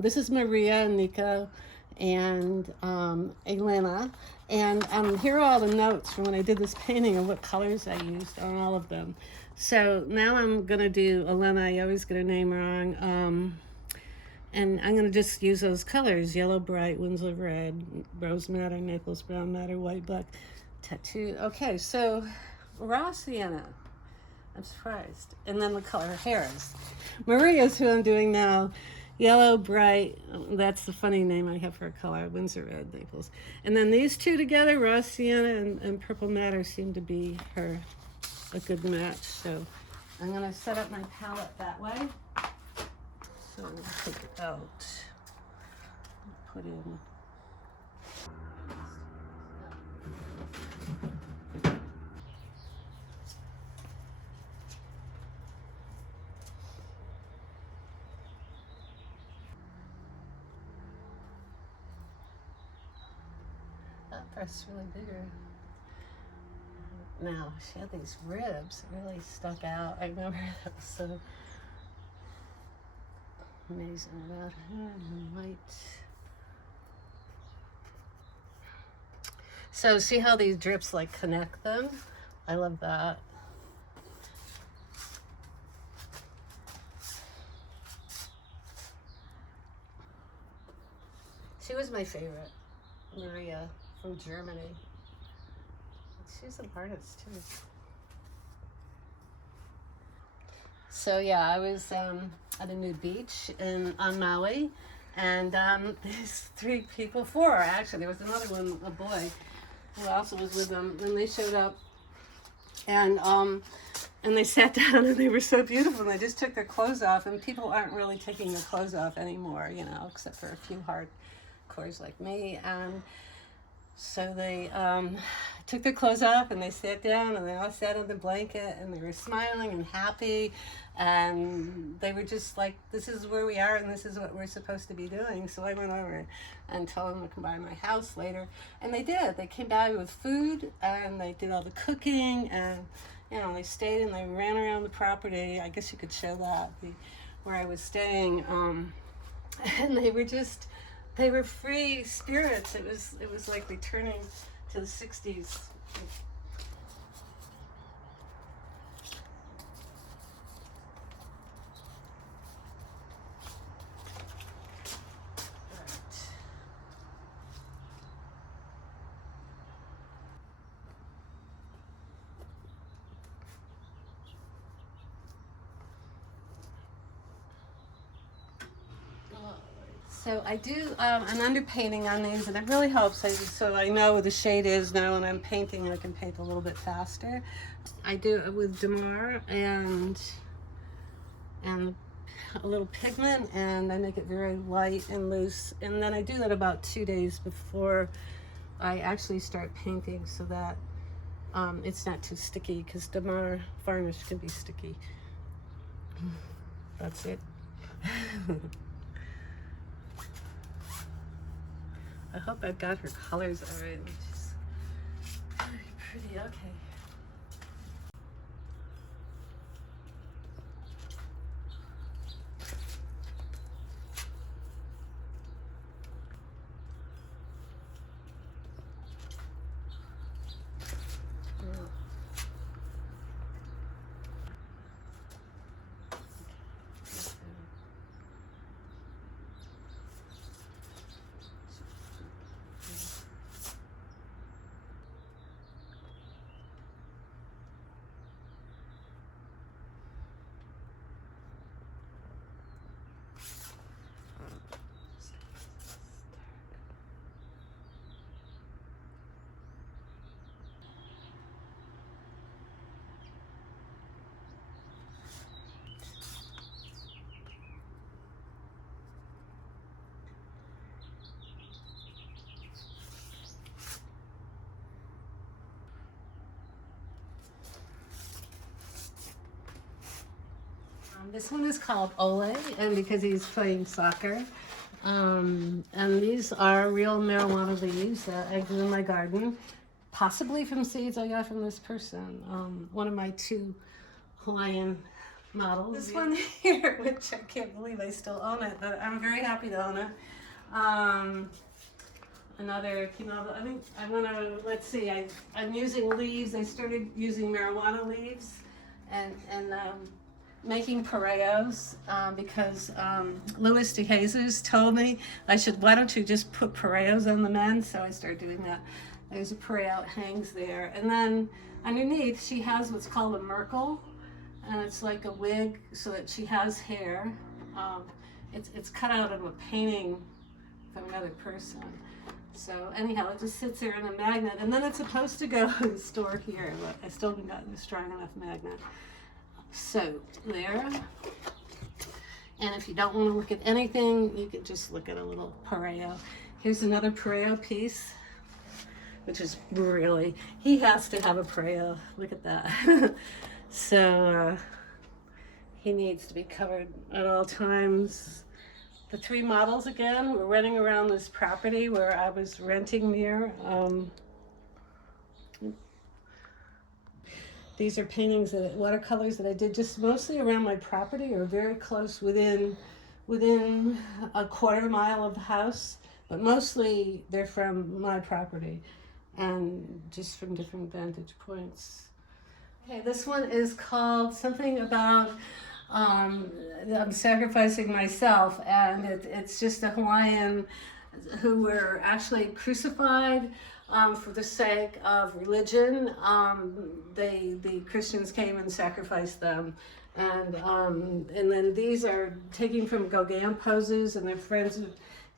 This is Maria, Nico, and Elena. And here are all the notes from when I did this painting and what colors I used on all of them. So now I'm going to do Elena. I always get her name wrong. And I'm going to just use those colors: yellow, bright, Winslow red, rose madder, Naples brown madder, white, black, tattoo. Okay, so raw sienna. I'm surprised. And then the color her hair is. Maria's who I'm doing now. Yellow, bright, that's the funny name I have for a color, Windsor red, Naples. And then these two together, raw sienna and purple madder, seem to be a good match. So I'm going to set up my palette that way. So I'm going to take it out, put in. That part's really bigger. Now, she had these ribs that really stuck out. I remember that was so amazing about her and white. So see how these drips like connect them? I love that. She was my favorite, Maria from Germany. She's an artist too. So yeah, I was at a nude beach on Maui, and these four actually, there was another one, a boy, who also was with them, and they showed up, and they sat down, and they were so beautiful, and they just took their clothes off, and people aren't really taking their clothes off anymore, you know, except for a few hardcores like me, and so they took their clothes off and they sat down and they all sat on the blanket and they were smiling and happy, and they were just like, this is where we are and this is what we're supposed to be doing. So I went over and told them to come by my house later, and they did. They came by with food and they did all the cooking, and you know, they stayed and they ran around the property. I guess you could show that, where I was staying, and they were free spirits. It was like returning to the 60s. So I do an underpainting on these, and it really helps. So I know where the shade is now, when I'm painting, I can paint a little bit faster. I do it with Damar and a little pigment, and I make it very light and loose. And then I do that about 2 days before I actually start painting, so that it's not too sticky, because Damar varnish can be sticky. That's it. I hope I've got her colors all right. She's very pretty. Okay. This one is called Ole, and because he's playing soccer. And these are real marijuana leaves that I grew in my garden, possibly from seeds I got from this person. One of my two Hawaiian models. This one here, which I can't believe I still own it, but I'm very happy to own it. Another, I think I'm gonna, let's see, I'm using leaves. I started using marijuana leaves and making pareos because Louis DeJesus told me why don't you just put pareos on the men? So I started doing that. There's a pareo, it hangs there. And then underneath she has what's called a merkle, and it's like a wig so that she has hair. It's cut out of a painting from another person. So anyhow, it just sits there in a magnet, and then it's supposed to go in the store here, but I still haven't gotten a strong enough magnet. So there. And if you don't want to look at anything, you can just look at a little pareo. Here's another pareo piece, which is really, he has to have a pareo. Look at that. So he needs to be covered at all times. The three models again, we're running around this property where I was renting near. These are paintings, watercolors that I did just mostly around my property or very close within a quarter mile of the house, but mostly they're from my property and just from different vantage points. Okay, this one is called something about I'm sacrificing myself, and it's just a Hawaiian who were actually crucified for the sake of religion. The Christians came and sacrificed them, and then these are taken from Gauguin poses, and they're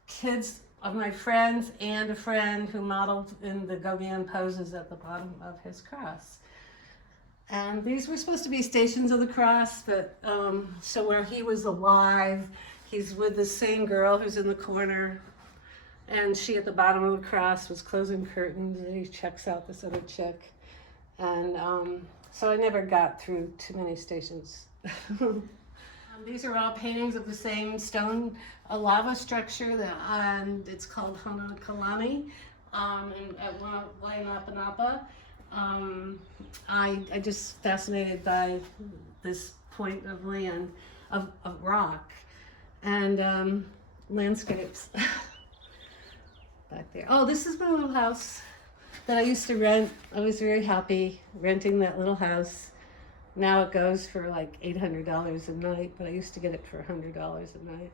kids of my friends and a friend who modeled in the Gauguin poses at the bottom of his cross. And these were supposed to be Stations of the Cross, but so where he was alive, he's with the same girl who's in the corner, and she at the bottom of the cross was closing curtains, and he checks out this other chick. And so I never got through too many stations. These are all paintings of the same stone, a lava structure, and it's called Hanakalani at Wainapa. I just fascinated by this point of land, of rock, and landscapes back there. Oh, this is my little house that I used to rent. I was very happy renting that little house. Now it goes for like $800 a night, but I used to get it for $100 a night.